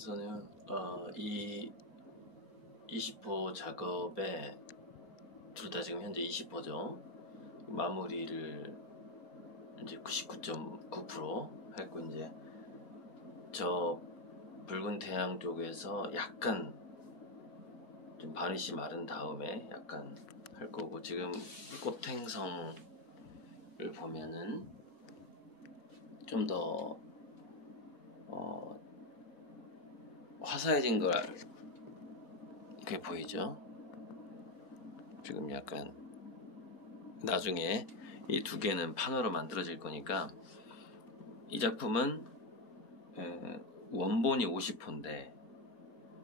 우선은 이 20호 작업에 둘 다 지금 현재 20호죠. 마무리를 이제 99.9% 했고, 이제 저 붉은 태양 쪽에서 약간 좀 바니쉬 마른 다음에 약간 할 거고, 지금 꽃행성을 보면은 좀 더 화사해진 걸 그게 보이죠? 지금 약간 나중에 이 두 개는 판으로 만들어질 거니까, 이 작품은 원본이 50호인데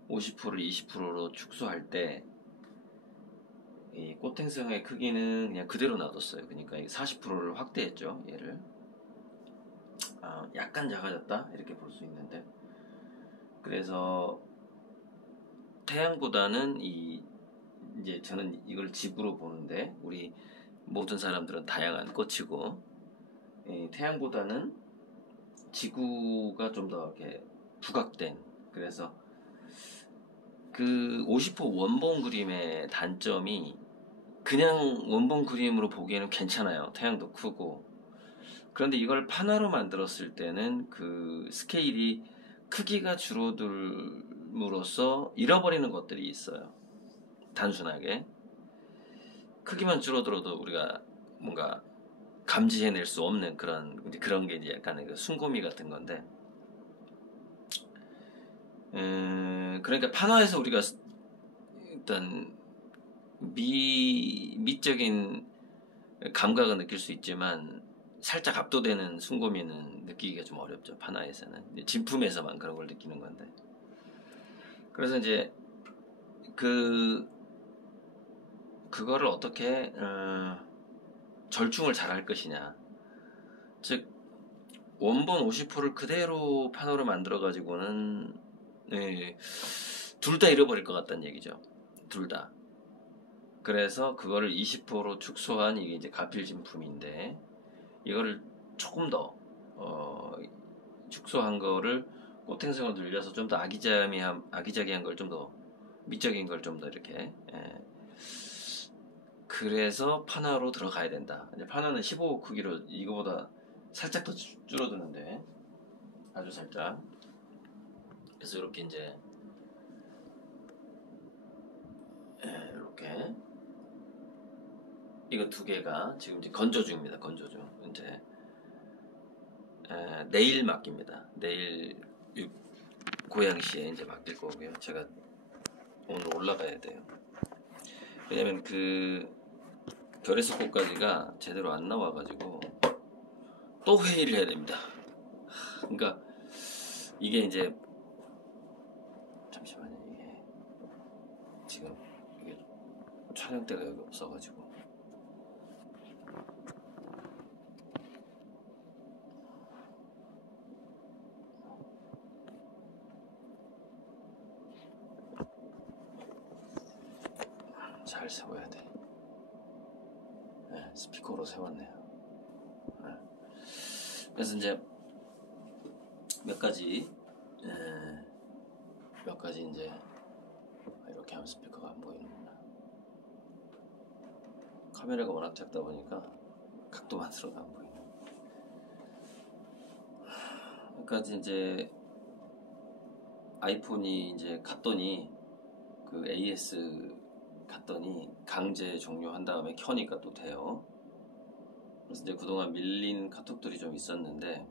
50호를 20%로 축소할 때 이 꽃행성의 크기는 그냥 그대로 놔뒀어요. 그러니까 40%를 확대했죠. 얘를 약간 작아졌다 이렇게 볼 수 있는데, 그래서 태양보다는 이제 저는 이걸 집으로 보는데, 우리 모든 사람들은 다양한 꽃이고, 태양보다는 지구가 좀 더 이렇게 부각된, 그래서 그 50호 원본 그림의 단점이 그냥 원본 그림으로 보기에는 괜찮아요. 태양도 크고. 그런데 이걸 판화로 만들었을 때는 그 스케일이 크기가 줄어들므로써 잃어버리는 것들이 있어요. 단순하게 크기만 줄어들어도 우리가 뭔가 감지해낼 수 없는 그런 게 이제 약간 그 순고미 같은 건데, 그러니까 판화에서 우리가 일단 미적인 감각은 느낄 수 있지만 살짝 압도되는 순고미는 느끼기가 좀 어렵죠. 판화에서는 진품에서만 그런 걸 느끼는 건데, 그래서 이제 그거를 어떻게 절충을 잘 할 것이냐, 즉 원본 50호를 그대로 판호로 만들어 가지고는 둘 다 잃어버릴 것 같다는 얘기죠. 둘 다. 그래서 그거를 20호로 축소한 이게 이제 가필 진품인데, 이거를 조금 더 축소한 거를 꽃행성을 늘려서 좀 더 아기자기한 걸 좀 더 미적인 걸 좀 더 이렇게, 그래서 판화로 들어가야 된다. 이제 판화는 15호 크기로 이거보다 살짝 더 줄어드는데, 아주 살짝. 그래서 이렇게 이제 이렇게 이거 두 개가 지금 이제 건조 중입니다. 건조 중. 이제 내일 맡깁니다. 내일 고양시에 이제 맡길 거고요. 제가 오늘 올라가야 돼요. 왜냐면 그 결에서 꽃까지가 제대로 안 나와가지고 또 회의를 해야 됩니다. 그러니까 이게 이제 잠시만요. 이게 지금 이게 촬영대가 여기 없어가지고 잘 세워야 돼. 스피커로 세웠네요. 그래서 이제 몇 가지 이제 이렇게 하면 스피커가 안 보이는구나. 카메라가 워낙 작다 보니까 각도 만들어도 안 보이네. 그러니까 이제 아이폰이 이제 갔더니 그 AS 갔더니 강제 종료한 다음에 켜니까 또 돼요. 그래서 이제 그동안 밀린 카톡들이 좀 있었는데,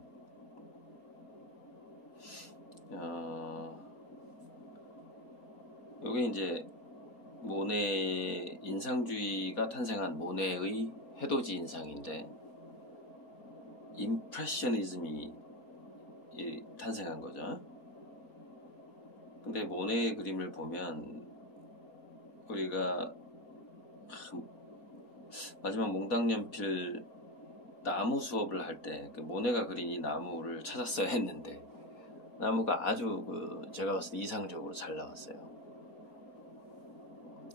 여기 이제 모네 인상주의가 탄생한 모네의 해돋이 인상인데, 임프레셔니즘이 탄생한 거죠. 근데 모네의 그림을 보면 우리가 마지막 몽당연필 나무 수업을 할 때 그 모네가 그린 이 나무를 찾았어야 했는데, 나무가 아주 제가 봤을 때 이상적으로 잘 나왔어요.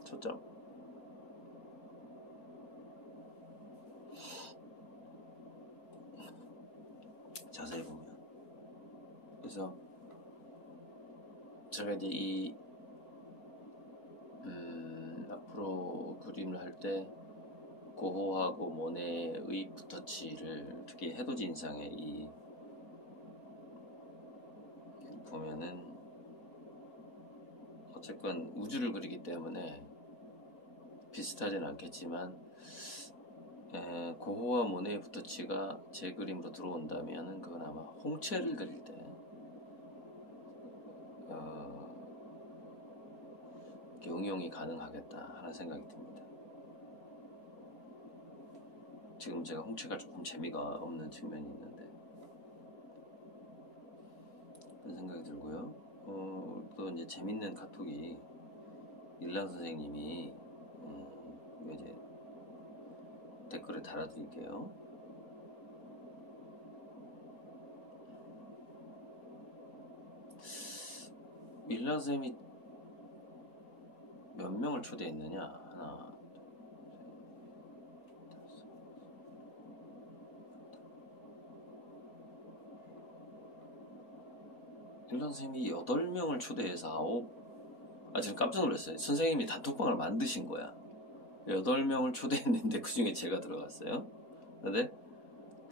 초점. 자세히 보면. 그래서 제가 이제 이 앞으로 그림을 할 때 고호하고 모네의 붓터치를 특히 해돋이 인상의 이 보면은 어쨌건 우주를 그리기 때문에 비슷하진 않겠지만 고호와 모네의 붓터치가 제 그림으로 들어온다면 그건 아마 홍채를 그릴 때 이렇게 응용이 가능하겠다 하는 생각이 듭니다. 지금 제가 홍채가 조금 재미가 없는 측면이 있는데 그런 생각이 들고요. 또 이제 재밌는 카톡이 일란 선생님이 이제 댓글에 달아드릴게요. 일란 선생님이 몇 명을 초대했느냐? 하나, 일란 선생님이 8명을 초대해서 지금 깜짝 놀랐어요. 선생님이 단톡방을 만드신 거야. 8명을 초대했는데 그 중에 제가 들어갔어요. 근데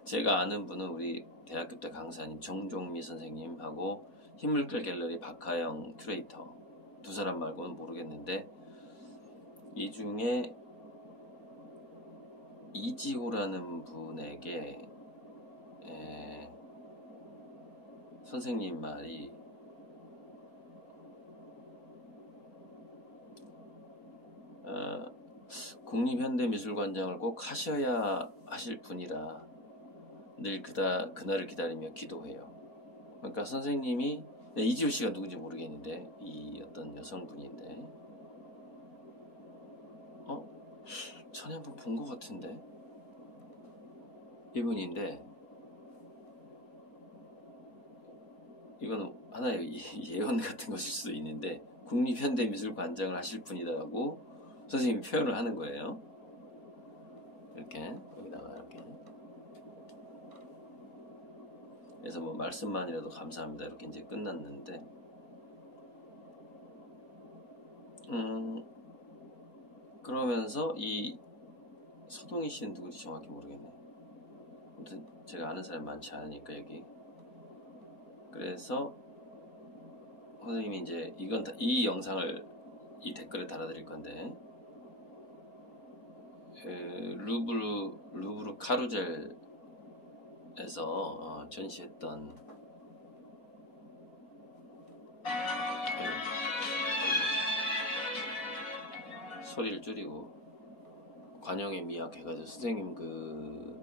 제가 아는 분은 우리 대학교 때 강사님 정종미 선생님하고 힘물결 갤러리 박하영 큐레이터 두 사람 말고는 모르겠는데 이 중에 이지호라는 분에게 선생님 말이 국립현대미술관장을 꼭 하셔야 하실 분이라 늘 그날을 기다리며 기도해요. 그러니까 선생님이 이지호 씨가 누군지 모르겠는데 이 어떤 여성분인데 전에 한번 본 것 같은데 이분인데 이건 하나의 예언 같은 것일 수도 있는데 국립현대미술관장을 하실 분이라고 선생님이 표현을 하는 거예요. 이렇게 여기다가 이렇게 그래서 뭐 말씀만이라도 감사합니다 이렇게 이제 끝났는데 그러면서 이 서동희 씨는 누구지 정확히 모르겠네. 아무튼 제가 아는 사람이 많지 않으니까 여기 그래서 선생님이 이제 이 영상을 이 댓글에 달아드릴 건데 루브르 카루젤에서 전시했던 소리를 줄이고 관용의 미학 해가지고 선생님 그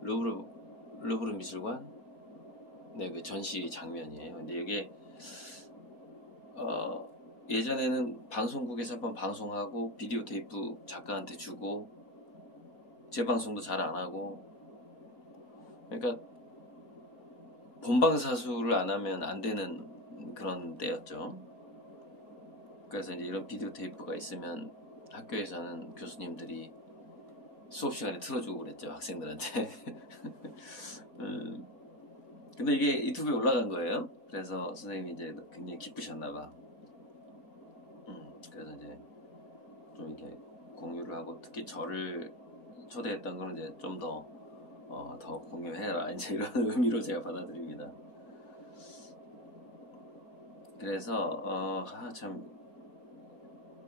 루브르 미술관 그 전시 장면이에요. 근데 이게 예전에는 방송국에서 한번 방송하고 비디오 테이프 작가한테 주고 재방송도 잘 안 하고 그러니까 본방사수를 안 하면 안 되는 그런 때였죠. 그래서 이제 이런 비디오 테이프가 있으면 학교에서는 교수님들이 수업 시간에 틀어주고 그랬죠, 학생들한테. 근데 이게 유튜브에 올라간 거예요. 그래서 선생님이 이제 굉장히 기쁘셨나봐. 그래서 이제 좀 이렇게 공유를 하고 특히 저를 초대했던 거는 이제 좀 더 공유해라 이제 이런 의미로 제가 받아들입니다. 그래서 참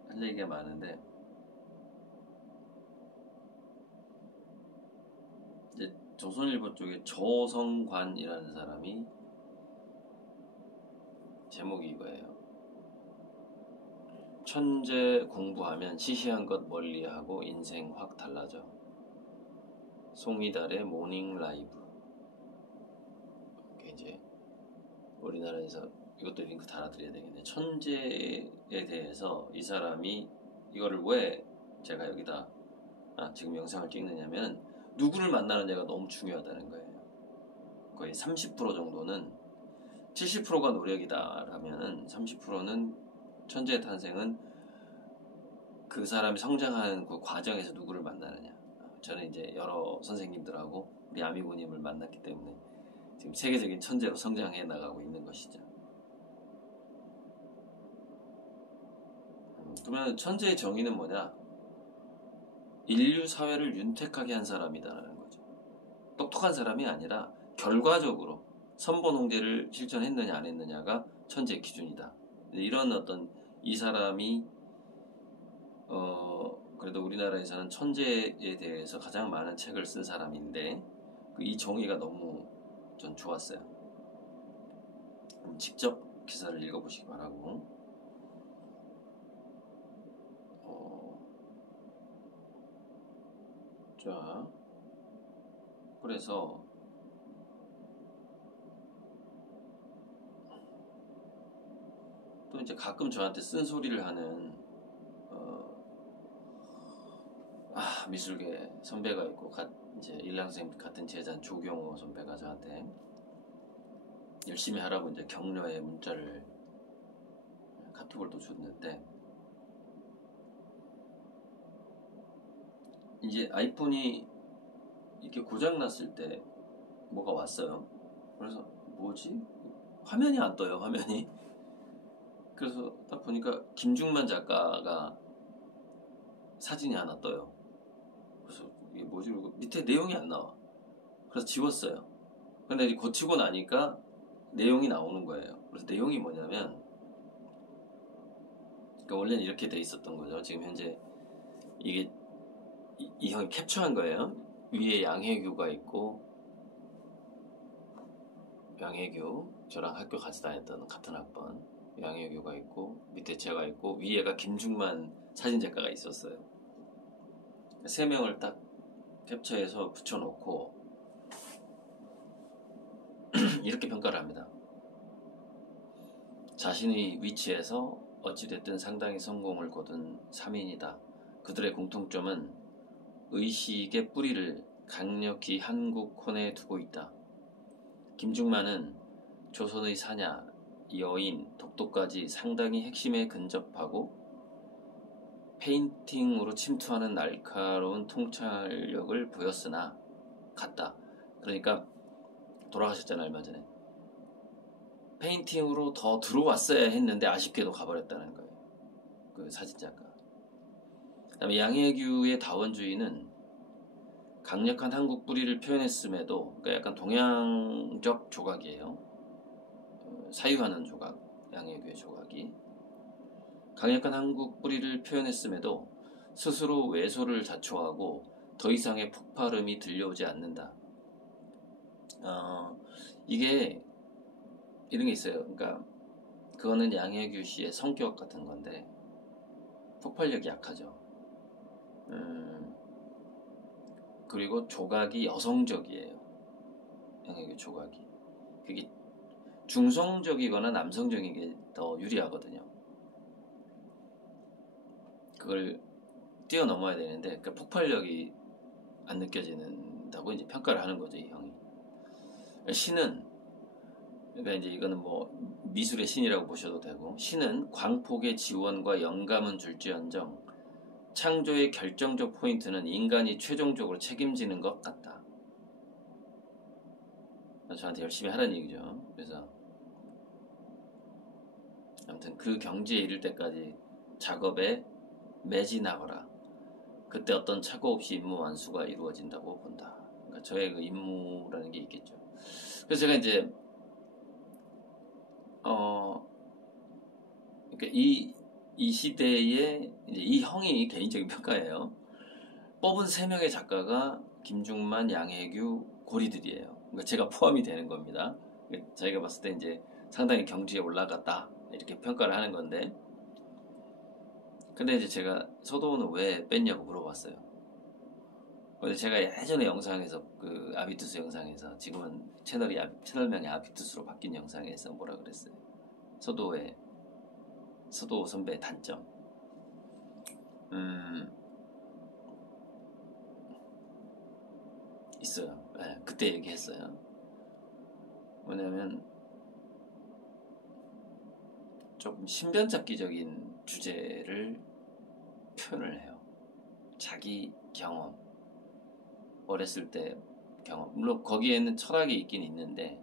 할 얘기가 많은데 이제 조선일보 쪽에 조성관이라는 사람이 제목이 이거예요. 천재 공부하면 시시한 것 멀리하고 인생 확 달라져. 송이달의 모닝 라이브. 이제 우리나라에서 이것도 링크 달아드려야 되겠네. 천재에 대해서 이 사람이 이거를 왜 제가 여기다 지금 영상을 찍느냐면 누구를 만나느냐가 너무 중요하다는 거예요. 거의 30% 정도는 70%가 노력이다라면은 30%는 천재의 탄생은 그 사람이 성장하는 그 과정에서 누구를 만나느냐. 저는 이제 여러 선생님들하고 우리 아미고님을 만났기 때문에 지금 세계적인 천재로 성장해 나가고 있는 것이죠. 그러면 천재의 정의는 뭐냐? 인류 사회를 윤택하게 한 사람이다라는 거죠. 똑똑한 사람이 아니라 결과적으로 선본홍제를 실천했느냐 안 했느냐가 천재의 기준이다. 이런 어떤 이 사람이 그래도 우리나라에서는 천재에 대해서 가장 많은 책을 쓴 사람인데 이 정의가 너무 전 좋았어요. 직접 기사를 읽어보시기 바라고. 자, 그래서 또 이제 가끔 저한테 쓴소리를 하는 미술계 선배가 있고 이제 일랑생 같은 제자 조경호 선배가 저한테 열심히 하라고 이제 격려의 문자를 카톡을 또 줬는데, 이제 아이폰이 이렇게 고장 났을 때 뭐가 왔어요. 그래서 뭐지? 화면이 안 떠요. 화면이. 그래서 딱 보니까 김중만 작가가 사진이 하나 떠요. 그래서 이게 뭐지? 그리고 밑에 내용이 안 나와. 그래서 지웠어요. 근데 이제 고치고 나니까 내용이 나오는 거예요. 그래서 내용이 뭐냐면, 그러니까 원래는 이렇게 돼 있었던 거죠. 지금 현재 이게 이 형이 캡처한 거예요. 위에 양혜규가 있고, 양혜규 저랑 학교 같이 다녔던 같은 학번 양혜규가 있고, 밑에 제가 있고, 위에가 김중만 사진작가가 있었어요. 세 명을 딱 캡처해서 붙여놓고 이렇게 평가를 합니다. 자신의 위치에서 어찌됐든 상당히 성공을 거둔 3인이다. 그들의 공통점은 의식의 뿌리를 강력히 한국혼에 두고 있다. 김중만은 조선의 사냐, 여인, 독도까지 상당히 핵심에 근접하고 페인팅으로 침투하는 날카로운 통찰력을 보였으나 같다. 그러니까 돌아가셨잖아요, 얼마 전에. 페인팅으로 더 들어왔어야 했는데 아쉽게도 가버렸다는 거예요. 그 사진작가. 그다음에 양혜규의 다원주의는 강력한 한국 뿌리를 표현했음에도, 그러니까 약간 동양적 조각이에요. 사유하는 조각, 양혜규의 조각이. 강력한 한국 뿌리를 표현했음에도 스스로 외소를 자초하고 더 이상의 폭발음이 들려오지 않는다. 이게 이런 게 있어요. 그러니까 그거는 양혜규 씨의 성격 같은 건데 폭발력이 약하죠. 그리고 조각이 여성적이에요. 양혜규 조각이. 그게 중성적이거나 남성적인 게 더 유리하거든요. 그걸 뛰어넘어야 되는데 그 폭발력이 안 느껴지는다고 이제 평가를 하는 거죠, 이 형이. 신은, 그러니까 이제 이거는 뭐 미술의 신이라고 보셔도 되고, 신은 광폭의 지원과 영감은 줄지언정 창조의 결정적 포인트는 인간이 최종적으로 책임지는 것 같다. 저한테 열심히 하라는 얘기죠. 그래서 아무튼 그 경지에 이를 때까지 작업에 매진하거라. 그때 어떤 착오 없이 임무 완수가 이루어진다고 본다. 그러니까 저의 그 임무라는 게 있겠죠. 그래서 제가 이제 그러니까 이 시대에 이제 이 형이 개인적인 평가예요. 뽑은 3명의 작가가 김중만, 양혜규, 고리들이에요. 그러니까 제가 포함이 되는 겁니다. 그러니까 저희가 봤을 때 이제 상당히 경지에 올라갔다 이렇게 평가를 하는 건데, 근데 이제 제가 서도원은 왜 뺐냐고 물어봤어요. 근데 제가 예전에 영상에서 그 아비투스 영상에서, 지금은 채널명이 아비투스로 바뀐 영상에서 뭐라 그랬어요. 서도 선배의 단점. 있어요. 네, 그때 얘기했어요. 뭐냐면 조금 신변잡기적인 주제를 표현을 해요. 자기 경험, 어렸을 때 경험. 물론 거기에는 철학이 있긴 있는데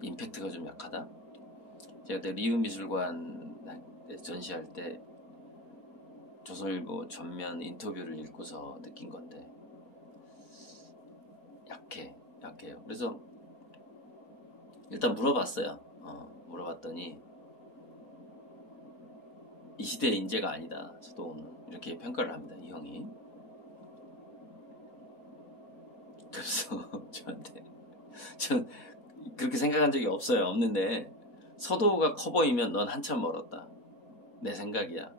임팩트가 좀 약하다. 제가 그때 리우미술관 전시할 때 조선일보 전면 인터뷰를 읽고서 느낀 건데 약해요. 그래서 일단 물어봤어요. 물어봤더니 이 시대의 인재가 아니다. 서도는 이렇게 평가를 합니다. 이 형이. 그래서 저한테 전 그렇게 생각한 적이 없는데 서도가 커 보이면 넌 한참 멀었다. 내 생각이야.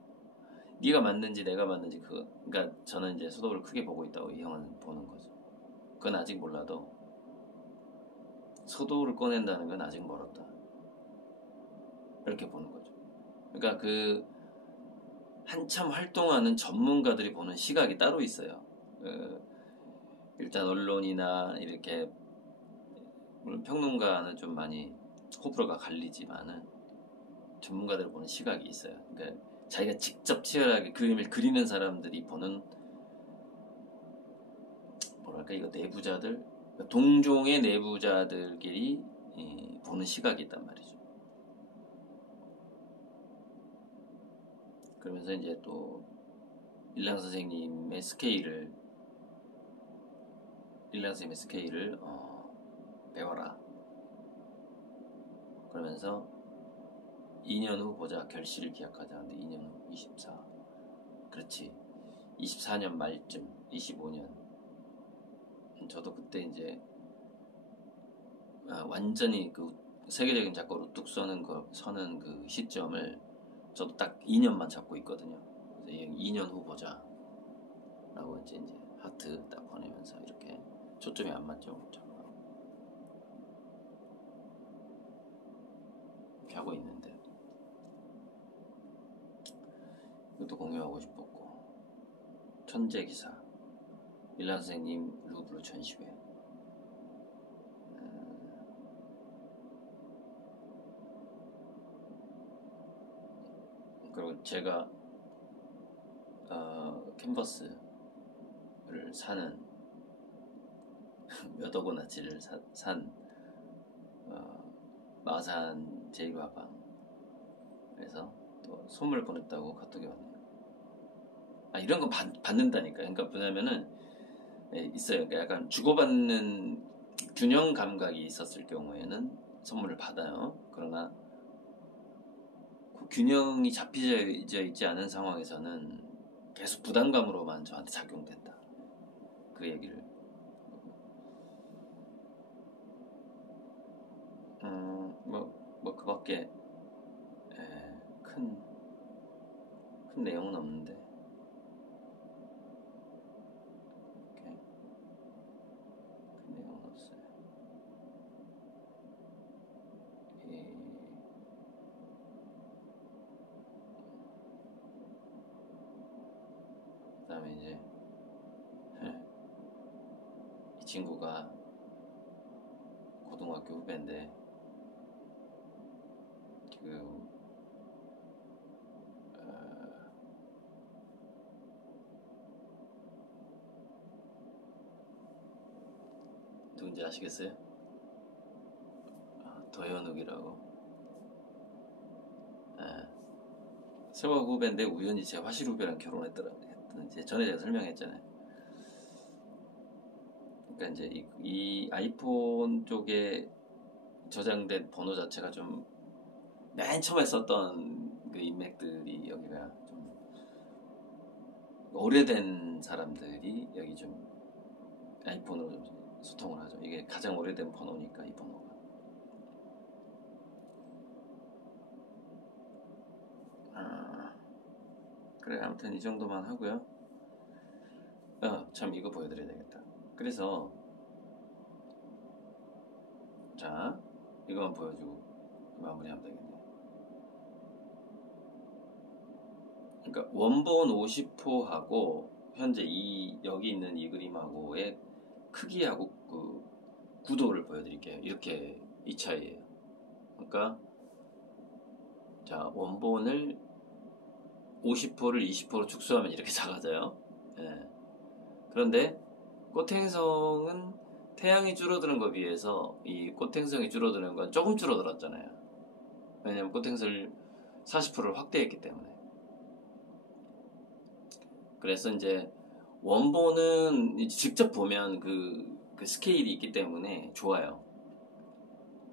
네가 맞는지 내가 맞는지 그러니까 저는 이제 서도를 크게 보고 있다고 이 형은 보는 거죠. 그건 아직 몰라도 서도를 꺼낸다는 건 아직 멀었다. 이렇게 보는 거죠. 그러니까 한참 활동하는 전문가들이 보는 시각이 따로 있어요. 일단 언론이나 이렇게 물론 평론가는 좀 많이 호불호가 갈리지만은 전문가들 보는 시각이 있어요. 그러니까 자기가 직접 치열하게 그림을 그리는 사람들이 보는 뭐랄까 이거 내부자들 동종의 내부자들끼리 보는 시각이 있단 말이죠. 그러면서 이제 또 일랑 선생님의 스케일을 배워라. 그러면서 2년 후 보자. 결실을 기약하자. 근데 2년 후 24. 그렇지. 24년 말쯤 25년. 저도 그때 이제 완전히 그 세계적인 작가로 우뚝 서는 그 시점을 저도 딱 2년만 잡고 있거든요. 그래서 2년 후 보자. 라고 이제 하트 딱 보내면서 이렇게 초점이 안 맞죠. 이렇게 하고 있는데 이것도 공유하고 싶었고 천재 기사 밀란 선생님 루브르 전시회 그리고 제가 캔버스를 사는 몇 억 원어치를 산 마산 제1화방 그래서 또 선물 보냈다고 카톡이 왔네요. 이런 거 받는다니까. 그러니까 뭐냐면은 있어요. 그러니까 약간 주고받는 균형 감각이 있었을 경우에는 선물을 받아요. 그러나 그 균형이 잡혀져 있지 않은 상황에서는 계속 부담감으로만 저한테 작용된다. 그 얘기를. 그 밖에 큰 내용은 없는데 큰 내용은 없어요. 그 다음에 이제 이 친구가 고등학교 후배인데 지금 누군지 아시겠어요? 도현욱이라고. 세화 후배인데 우연히 제 화실 후배랑 결혼했더니 전에 제가 설명했잖아요. 그러니까 이제 이 아이폰 쪽에 저장된 번호 자체가 좀 맨 처음에 썼던 그 인맥들이 여기가 좀 오래된 사람들이 여기 좀 아이폰으로 좀 소통을 하죠. 이게 가장 오래된 번호니까 이 번호가. 그래 아무튼 이 정도만 하고요. 참 이거 보여드려야 되겠다. 그래서 자 이거만 보여주고 마무리하면 되겠네. 그러니까 원본 50호하고 현재 여기 있는 이 그림하고의 크기하고 그 구도를 보여드릴게요. 이렇게 이 차이예요. 그러니까 자 원본을 50호를 20호로 축소하면 이렇게 작아져요. 그런데 꽃행성은 태양이 줄어드는 것에 비해서 이 꽃행성이 줄어드는 건 조금 줄어들었잖아요. 왜냐면 코팅스를 40%를 확대했기 때문에. 그래서 이제 원본은 이제 직접 보면 그 스케일이 있기 때문에 좋아요.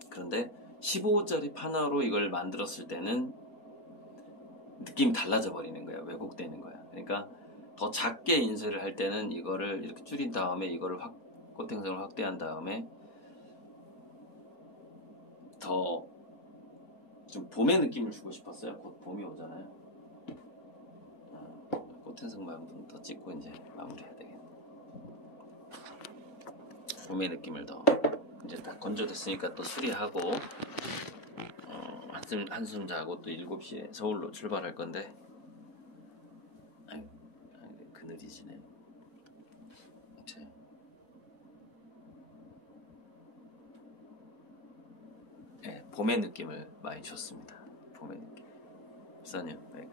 그런데 15호짜리 파나로 이걸 만들었을 때는 느낌이 달라져 버리는 거야. 왜곡되는 거야. 그러니까 더 작게 인쇄를 할 때는 이거를 이렇게 줄인 다음에 이거를 코팅성을 확대한 다음에 더 좀 봄의 느낌을 주고 싶었어요. 곧 봄이 오잖아요. 코팅성만 한 번 더 찍고 이제 마무리해야 되겠네. 봄의 느낌을 더 이제 다 건조됐으니까 또 수리하고 한숨 자고 또 7시에 서울로 출발할 건데 아니 그늘이지네. 네, 봄의 느낌을 많이 줬습니다. 봄의 느낌. 써요. 네.